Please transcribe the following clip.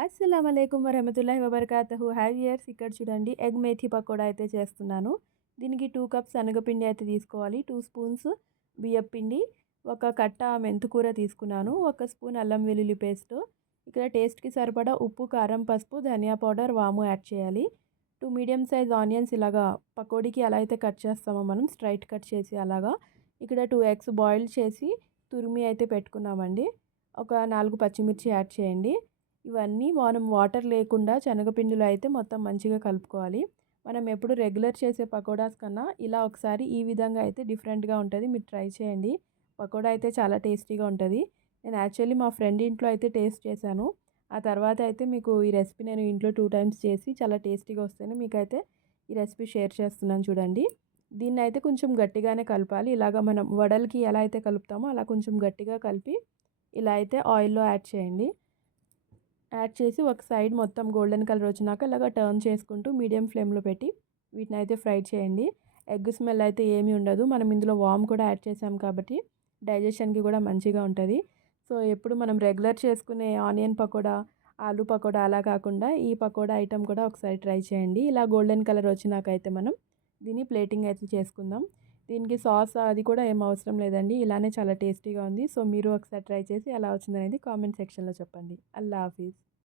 అస్సలాము అలైకుం వరహమతుల్లాహి వబర్కాతుహు. Hi viewers, ఇక్కడ చూడండి ఎగ్ మేథీ పకోడా అయితే చేస్తున్నాను. దీనికి 2 కప్స్ శనగపిండి అయితే తీసుకోవాలి. 2 స్పూన్స్ బియ్యపిండి, ఒక కట్ట మెంతికూర తీసుకున్నాను, 1 స్పూన్ అల్లం వెల్లుల్లి పేస్ట్, ఇక్కడ టేస్ట్కి సరిపడా ఉప్పు, కారం, పసుపు, ధనియా పౌడర్, వాము యాడ్ చేయాలి. 2 మీడియం సైజ్ ఆనియన్స్ ఇలాగా పకోడీకి ఎలా అయితే కట్ చేస్తామో మనం స్ట్రైట్ కట్ చేసి అలాగా. ఇక్కడ 2 ఎగ్స్ బాయిల్ చేసి తురిమి అయితే పెట్టుకున్నామండి. ఒక 4 పచ్చిమిర్చి యాడ్ చేయండి. ఇవన్నీ మనం వాటర్ లేకుండా శనగపిండిలో అయితే మొత్తం మంచిగా కలుపుకోవాలి. మనం ఎప్పుడు రెగ్యులర్ చేసే పకోడాస్ కన్నా ఇలా ఒకసారి ఈ విధంగా అయితే డిఫరెంట్గా ఉంటుంది. మీరు ట్రై చేయండి. పకోడా అయితే చాలా టేస్టీగా ఉంటుంది. నేను యాక్చువల్లీ మా ఫ్రెండ్ ఇంట్లో అయితే టేస్ట్ చేశాను. ఆ తర్వాత అయితే మీకు ఈ రెసిపీ నేను ఇంట్లో 2 టైమ్స్ చేసి చాలా టేస్టీగా వస్తేనే మీకైతే ఈ రెసిపీ షేర్ చేస్తున్నాను చూడండి. దీన్ని అయితే కొంచెం గట్టిగానే కలపాలి. ఇలాగ మనం వడలకి ఎలా అయితే కలుపుతామో అలా కొంచెం గట్టిగా కలిపి ఇలా అయితే ఆయిల్లో యాడ్ చేయండి. యాడ్ చేసి ఒక సైడ్ మొత్తం గోల్డెన్ కలర్ వచ్చినాక ఇలాగ టర్న్ చేసుకుంటూ మీడియం ఫ్లేమ్లో పెట్టి వీటిని అయితే ఫ్రై చేయండి. ఎగ్ స్మెల్ అయితే ఏమీ ఉండదు. మనం ఇందులో వామ్ కూడా యాడ్ చేసాం కాబట్టి డైజెషన్కి కూడా మంచిగా ఉంటుంది. సో ఎప్పుడు మనం రెగ్యులర్ చేసుకునే ఆనియన్ పకోడా, ఆలూ పకోడా అలా కాకుండా ఈ పకోడా ఐటెం కూడా ఒకసారి ట్రై చేయండి. ఇలా గోల్డెన్ కలర్ వచ్చినాకైతే మనం దీన్ని ప్లేటింగ్ అయితే చేసుకుందాం. దీనికి సాస్ అది కూడా ఏం అవసరం లేదండి. ఇలానే చాలా టేస్టీగా ఉంది. సో మీరు ఒకసారి ట్రై చేసి ఎలా వచ్చిందనేది కామెంట్ సెక్షన్లో చెప్పండి. అల్లా హాఫీజ్.